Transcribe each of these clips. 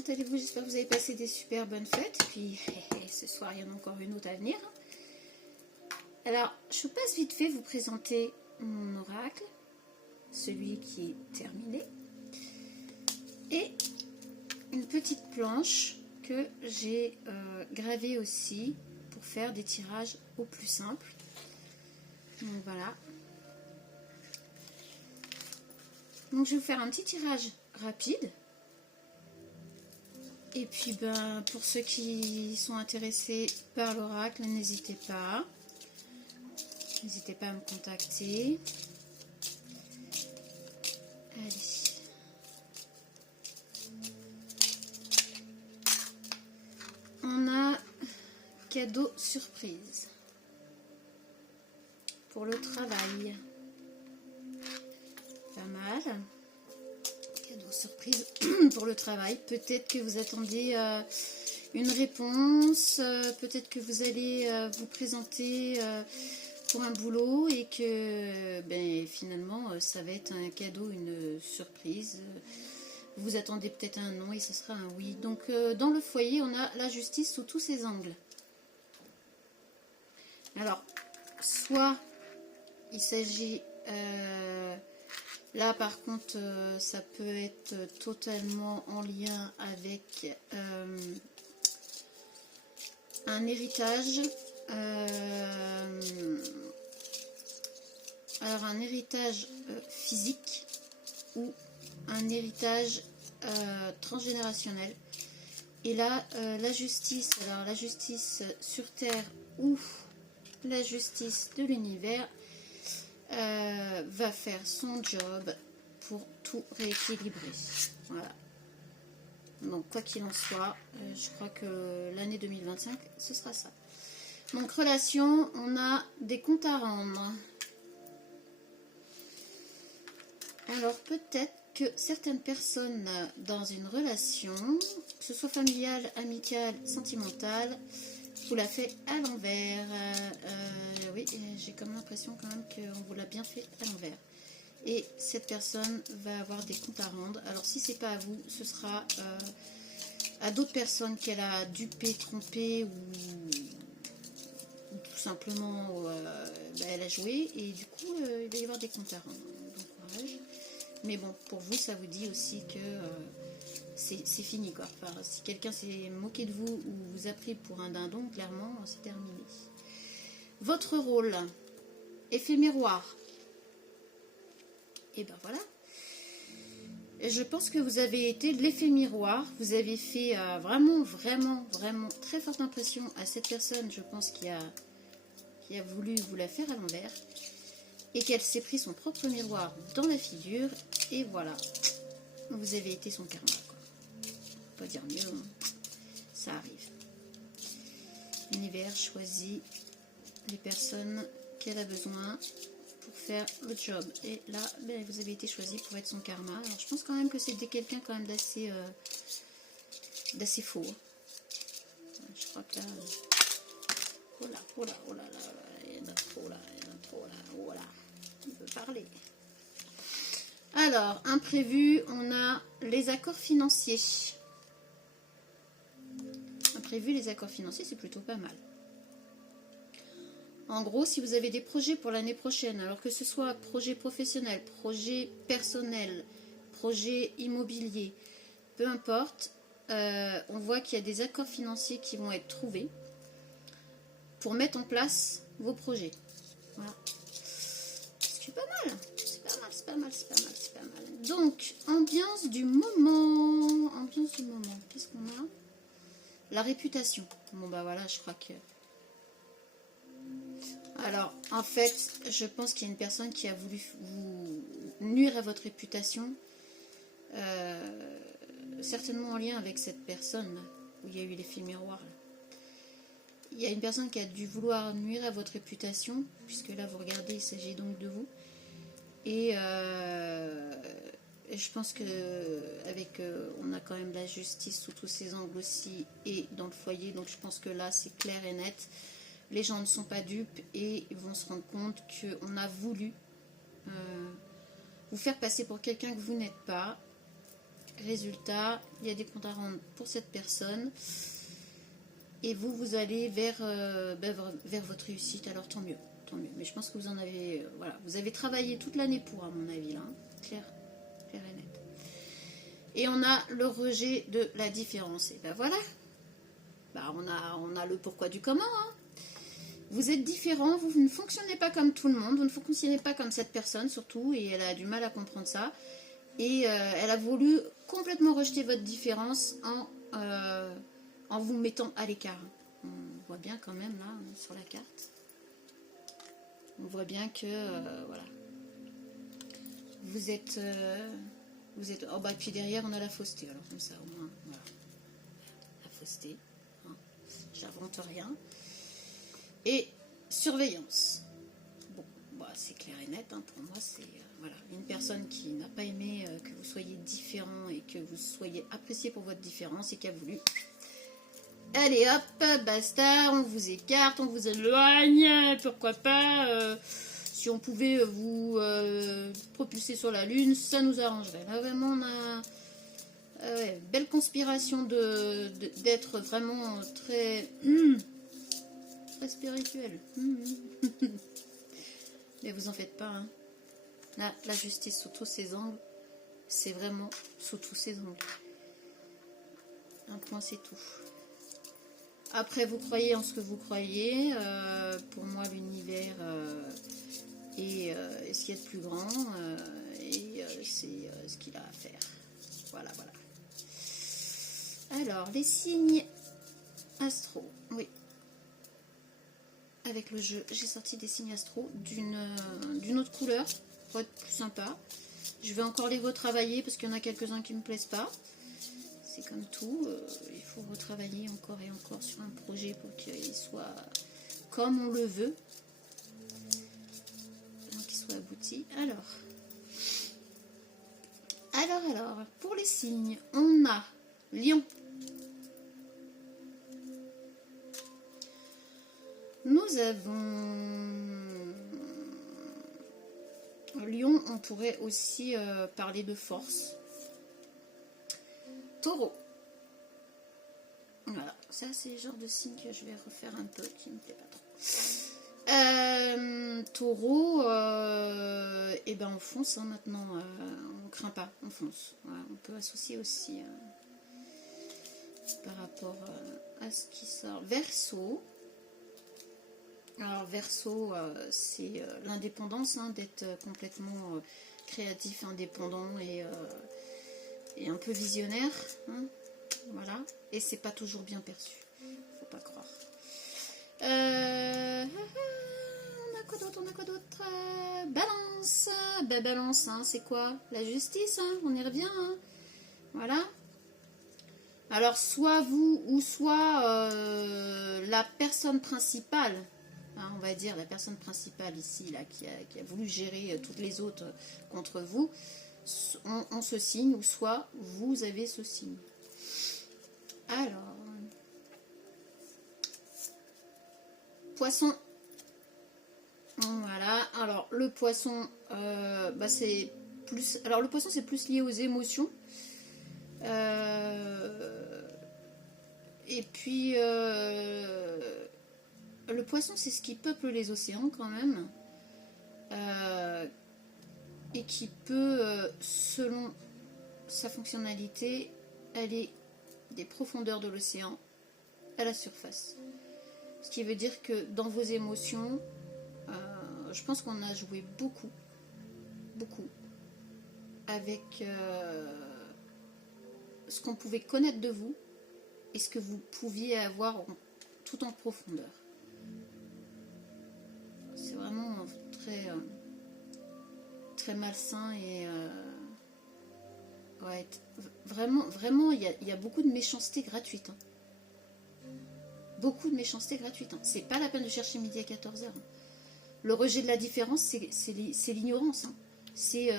comment allez-vous? J'espère que vous avez passé des super bonnes fêtes. Et puis, ce soir, il y en a encore une autre à venir. Alors, je passe vite fait vous présenter mon oracle, celui qui est terminé, et une petite planche que j'ai gravée aussi pour faire des tirages au plus simple. Donc voilà. Donc je vais vous faire un petit tirage rapide. Et puis ben pour ceux qui sont intéressés par l'oracle, n'hésitez pas. N'hésitez pas à me contacter. Allez. On a cadeau surprise pour le travail. Pas mal. Cadeau surprise pour le travail. Peut-être que vous attendiez une réponse. Peut-être que vous allez vous présenter pour un boulot et que ben, finalement ça va être un cadeau, une surprise. Vous attendez peut-être un non et ce sera un oui. Donc dans le foyer, on a la justice sous tous ses angles. Alors, soit il s'agit... là par contre, ça peut être totalement en lien avec un héritage. Alors un héritage physique ou un héritage transgénérationnel. Et là, la justice, alors la justice sur Terre ou la justice de l'univers va faire son job pour tout rééquilibrer. Voilà. Donc quoi qu'il en soit, je crois que l'année 2025, ce sera ça. Donc relation, on a des comptes à rendre. Alors peut-être que certaines personnes dans une relation, que ce soit familiale, amicale, sentimentale, vous la fait à l'envers. Oui, j'ai comme l'impression quand même qu'on vous l'a bien fait à l'envers. Et cette personne va avoir des comptes à rendre. Alors si c'est pas à vous, ce sera à d'autres personnes qu'elle a dupé, trompé ou tout simplement elle a joué. Et du coup, il va y avoir des comptes à rendre. Bon courage. Mais bon, pour vous, ça vous dit aussi que c'est fini, quoi. Enfin, si quelqu'un s'est moqué de vous ou vous a pris pour un dindon, clairement, c'est terminé. Votre rôle, effet miroir. Et ben voilà. Et je pense que vous avez été l'effet miroir. Vous avez fait vraiment très forte impression à cette personne, je pense, qui a voulu vous la faire à l'envers. Et qu'elle s'est pris son propre miroir dans la figure. Et voilà. Vous avez été son karma, quoi. Pas dire mieux, hein. Ça arrive. L'univers choisit les personnes qu'elle a besoin pour faire le job. Et là, ben, vous avez été choisi pour être son karma. Alors je pense quand même que c'était quelqu'un quand même d'assez faux. Je crois que là... Oh là, oh là, oh là, il y en a trop là, il y en a trop là, oh là. On peut parler. Alors, imprévu, on a les accords financiers. Imprévu, les accords financiers, c'est plutôt pas mal. En gros, si vous avez des projets pour l'année prochaine, alors que ce soit projet professionnel, projet personnel, projet immobilier, peu importe, on voit qu'il y a des accords financiers qui vont être trouvés pour mettre en place vos projets. Voilà. C'est pas mal, c'est pas mal, c'est pas mal, c'est pas mal, c'est pas mal. Donc, ambiance du moment. Ambiance du moment, qu'est-ce qu'on a? La réputation. Bon bah voilà, je crois que... Alors, en fait, je pense qu'il y a une personne qui a voulu vous nuire à votre réputation. Certainement en lien avec cette personne, où il y a eu l'effet miroir. Il y a une personne qui a dû vouloir nuire à votre réputation, puisque là, vous regardez, il s'agit donc de vous. Et je pense que avec on a quand même la justice sous tous ses angles aussi, et dans le foyer, donc je pense que là, c'est clair et net. Les gens ne sont pas dupes et ils vont se rendre compte qu'on a voulu vous faire passer pour quelqu'un que vous n'êtes pas. Résultat, il y a des comptes à rendre pour cette personne. Et vous, vous allez vers votre réussite. Alors tant mieux, tant mieux. Mais je pense que vous en avez... voilà, vous avez travaillé toute l'année pour, à mon avis, là. Hein. Clair et net. Et on a le rejet de la différence. Et ben voilà. Ben on a le pourquoi du comment. Hein. Vous êtes différent, vous ne fonctionnez pas comme tout le monde, vous ne fonctionnez pas comme cette personne surtout, et elle a du mal à comprendre ça. Et elle a voulu complètement rejeter votre différence en vous mettant à l'écart. On voit bien quand même là, sur la carte. On voit bien que, voilà. Vous êtes... oh bah puis derrière on a la fausseté, alors comme ça au moins, voilà. La fausseté, hein. J'invente rien. Et surveillance. Bon, bah, c'est clair et net, hein, pour moi c'est voilà, une personne qui n'a pas aimé que vous soyez différent et que vous soyez apprécié pour votre différence et qui a voulu... Allez hop, basta, on vous écarte, on vous éloigne, pourquoi pas... si on pouvait vous propulser sur la Lune, ça nous arrangerait. Là, vraiment, on a belle conspiration d'être vraiment très, très spirituel. Mais vous en faites pas. Hein. Là, la justice sous tous ses angles, c'est vraiment sous tous ses angles. Un point, c'est tout. Après, vous croyez en ce que vous croyez. Pour moi, l'univers... et ce qu'il y a de plus grand, c'est ce qu'il a à faire. Voilà, voilà. Alors, les signes astro. Oui. Avec le jeu, j'ai sorti des signes astro d'une autre couleur, pour être plus sympa. Je vais encore les retravailler parce qu'il y en a quelques-uns qui ne me plaisent pas. C'est comme tout, il faut retravailler encore et encore sur un projet pour qu'il soit comme on le veut. Abouti. Alors, pour les signes, on a Lion. Nous avons Lion, on pourrait aussi parler de force. Taureau. Voilà, ça c'est le genre de signe que je vais refaire un peu, qui ne me plaît pas trop. Taureau, et ben on fonce hein, maintenant, on craint pas, on fonce. Voilà, on peut associer aussi par rapport à ce qui sort. Verseau. Alors Verseau, c'est l'indépendance, hein, d'être complètement créatif, indépendant et un peu visionnaire. Hein, voilà, et c'est pas toujours bien perçu, faut pas croire. On a quoi d'autre Balance. Ben, balance, hein, c'est quoi? La justice, hein, on y revient. Hein. Voilà. Alors, soit vous, ou soit la personne principale, hein, on va dire la personne principale ici, là, qui a voulu gérer toutes les autres contre vous, on se signe, ou soit vous avez ce signe. Alors, Poisson. Voilà, alors le poisson, bah c'est plus. Alors le poisson c'est plus lié aux émotions. Et puis le poisson c'est ce qui peuple les océans quand même. Et qui peut, selon sa fonctionnalité, aller des profondeurs de l'océan à la surface. Ce qui veut dire que dans vos émotions, je pense qu'on a joué beaucoup avec ce qu'on pouvait connaître de vous et ce que vous pouviez avoir tout en profondeur. C'est vraiment très, très malsain et ouais, vraiment, il y a beaucoup de méchanceté gratuite. Hein. Beaucoup de méchanceté gratuite. Hein. C'est pas la peine de chercher midi à 14h. Hein. Le rejet de la différence, c'est l'ignorance. Hein. C'est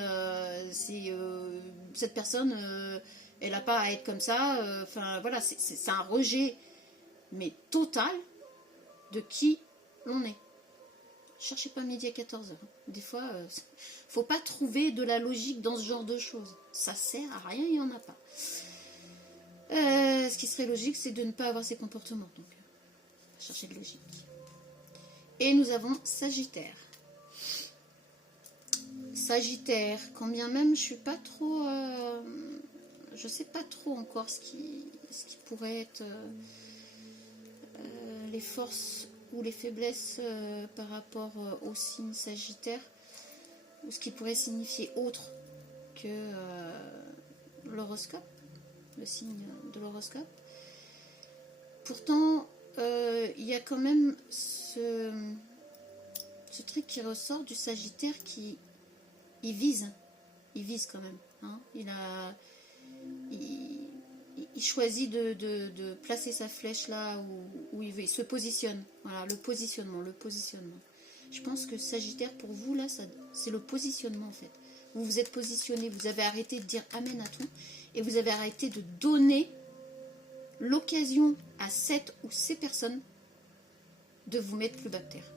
cette personne, elle n'a pas à être comme ça. Enfin, voilà, c'est un rejet, mais total, de qui l'on est. Cherchez pas midi à 14h. Des fois, faut pas trouver de la logique dans ce genre de choses. Ça sert à rien, il n'y en a pas. Ce qui serait logique, c'est de ne pas avoir ces comportements. Donc, chercher de logique. Et nous avons Sagittaire. Sagittaire, quand bien même je suis pas trop... je sais pas trop encore ce qui pourrait être les forces ou les faiblesses par rapport au signe Sagittaire, ou ce qui pourrait signifier autre que l'horoscope, le signe de l'horoscope. Pourtant, il y a quand même ce truc qui ressort du Sagittaire qui vise quand même. Hein. Il choisit de placer sa flèche là où il veut. Il se positionne. Voilà, le positionnement. Je pense que Sagittaire, pour vous, là, c'est le positionnement, en fait. Vous vous êtes positionné, vous avez arrêté de dire amen à tout, et vous avez arrêté de donner l'occasion à cette ou ces personnes de vous mettre plus bas de terre.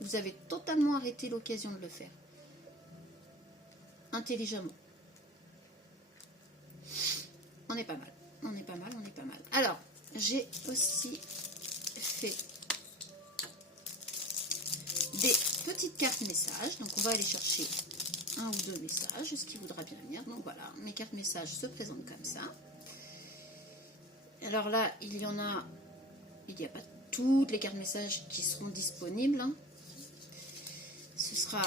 Vous avez totalement arrêté l'occasion de le faire. Intelligemment. On est pas mal. Alors, j'ai aussi fait des petites cartes messages. Donc, on va aller chercher un ou deux messages, ce qui voudra bien venir. Donc, voilà, mes cartes messages se présentent comme ça. Alors là, il n'y a pas toutes les cartes messages qui seront disponibles. Hein. Ce sera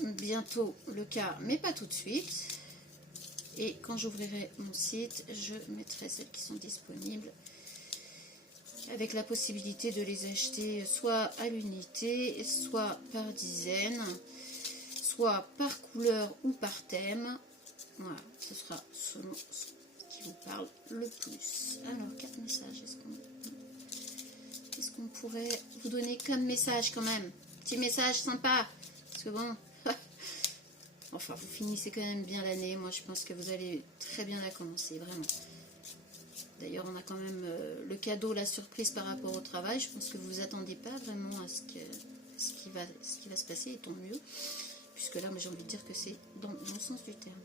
bientôt le cas, mais pas tout de suite. Et quand j'ouvrirai mon site, je mettrai celles qui sont disponibles avec la possibilité de les acheter soit à l'unité, soit par dizaine, soit par couleur ou par thème. Voilà, ce sera selon ce qui vous parle le plus. Alors, 4 messages, qu'est-ce qu'on pourrait vous donner comme message quand même? Petit message sympa, parce que bon... Enfin, vous finissez quand même bien l'année. Moi, je pense que vous allez très bien la commencer, vraiment. D'ailleurs, on a quand même le cadeau, la surprise par rapport au travail. Je pense que vous ne vous attendez pas vraiment à ce qui va se passer, et tant mieux. Puisque là, j'ai envie de dire que c'est dans le bon sens du terme.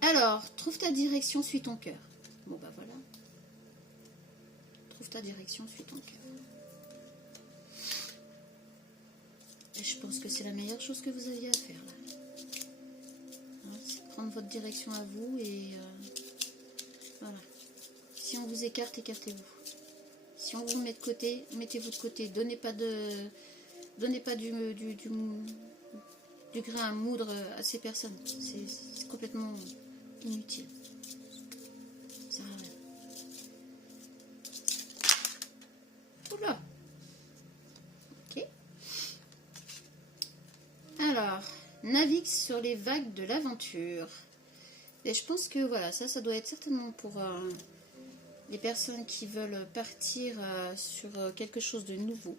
Alors, trouve ta direction, suis ton cœur. Bon, bah voilà. Trouve ta direction, suis ton cœur. Et je pense que c'est la meilleure chose que vous aviez à faire, là. Prendre votre direction à vous et voilà. Si on vous écarte, écartez-vous. Si on vous met de côté, mettez-vous de côté. Donnez pas du grain à moudre à ces personnes. C'est complètement inutile. Ça sert à rien. Oula. Ok. Alors. Navigue sur les vagues de l'aventure. Et je pense que voilà, ça doit être certainement pour les personnes qui veulent partir sur quelque chose de nouveau.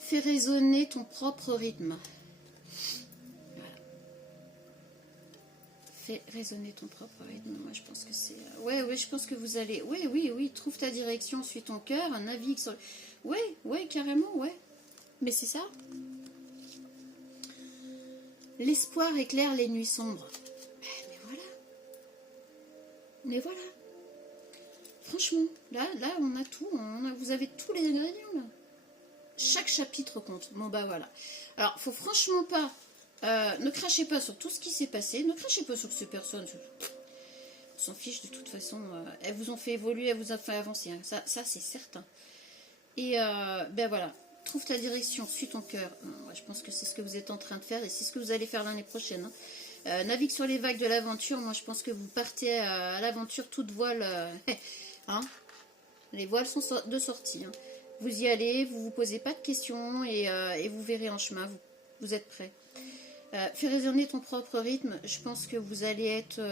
Fais résonner ton propre rythme. Voilà. Fais résonner ton propre rythme. Moi, je pense que c'est... Ouais, je pense que vous allez... Oui, trouve ta direction, suis ton cœur, navigue sur... Ouais, carrément, ouais. Mais c'est ça. L'espoir éclaire les nuits sombres. Mais voilà. Franchement, là, on a tout. Vous avez tous les ingrédients, là. Chaque chapitre compte. Bon, bah voilà. Alors, faut franchement pas... ne crachez pas sur tout ce qui s'est passé. Ne crachez pas sur ces personnes. On s'en fiche de toute façon. Elles vous ont fait évoluer, elles vous ont fait avancer. Hein. Ça c'est certain. Et ben voilà. Trouve ta direction, suis ton cœur. Je pense que c'est ce que vous êtes en train de faire et c'est ce que vous allez faire l'année prochaine. Hein. Navigue sur les vagues de l'aventure. Moi, je pense que vous partez à l'aventure toute voile. Hein. Les voiles sont de sortie. Hein. Vous y allez, vous vous posez pas de questions et vous verrez en chemin. Vous êtes prêts. Fais résonner ton propre rythme. Je pense que vous allez être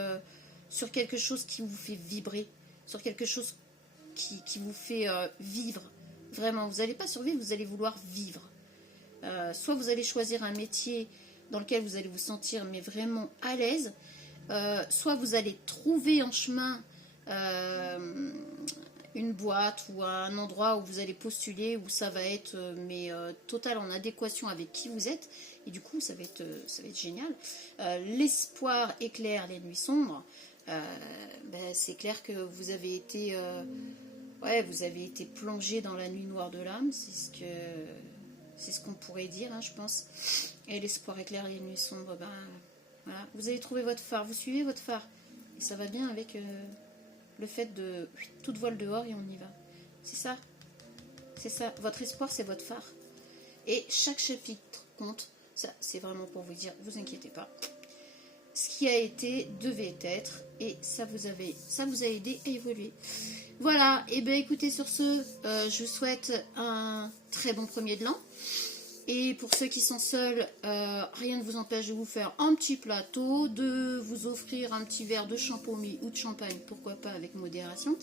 sur quelque chose qui vous fait vibrer, sur quelque chose qui vous fait vivre. Vraiment, vous n'allez pas survivre, vous allez vouloir vivre. Soit vous allez choisir un métier dans lequel vous allez vous sentir mais vraiment à l'aise, soit vous allez trouver en chemin une boîte ou un endroit où vous allez postuler, où ça va être total en adéquation avec qui vous êtes, et du coup ça va être génial. L'espoir éclaire les nuits sombres. C'est clair que vous avez été plongé dans la nuit noire de l'âme, c'est ce qu'on pourrait dire, hein, je pense. Et l'espoir éclaire les nuits sombres, voilà. Vous avez trouvé votre phare, vous suivez votre phare, et ça va bien avec le fait de toute voile dehors et on y va. C'est ça. Votre espoir, c'est votre phare. Et chaque chapitre compte. Ça, c'est vraiment pour vous dire, vous inquiétez pas. Ce qui a été devait être, et ça vous a aidé à évoluer. Voilà. Et bien, écoutez, sur ce, je vous souhaite un très bon premier de l'an. Et pour ceux qui sont seuls, rien ne vous empêche de vous faire un petit plateau, de vous offrir un petit verre de champomis ou de champagne, pourquoi pas avec modération.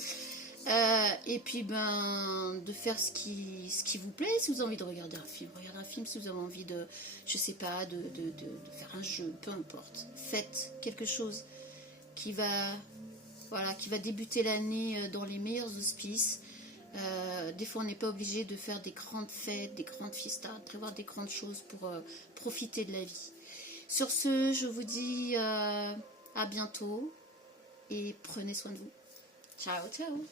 Et puis de faire ce qui vous plaît. Si vous avez envie de regarder un film, regardez un film. Si vous avez envie de, je sais pas, de faire un jeu, peu importe. Faites quelque chose qui va débuter l'année dans les meilleurs auspices. Des fois on n'est pas obligé de faire des grandes fêtes, des grandes fiestas, de prévoir des grandes choses pour profiter de la vie. Sur ce, je vous dis à bientôt et prenez soin de vous. Ciao, ciao.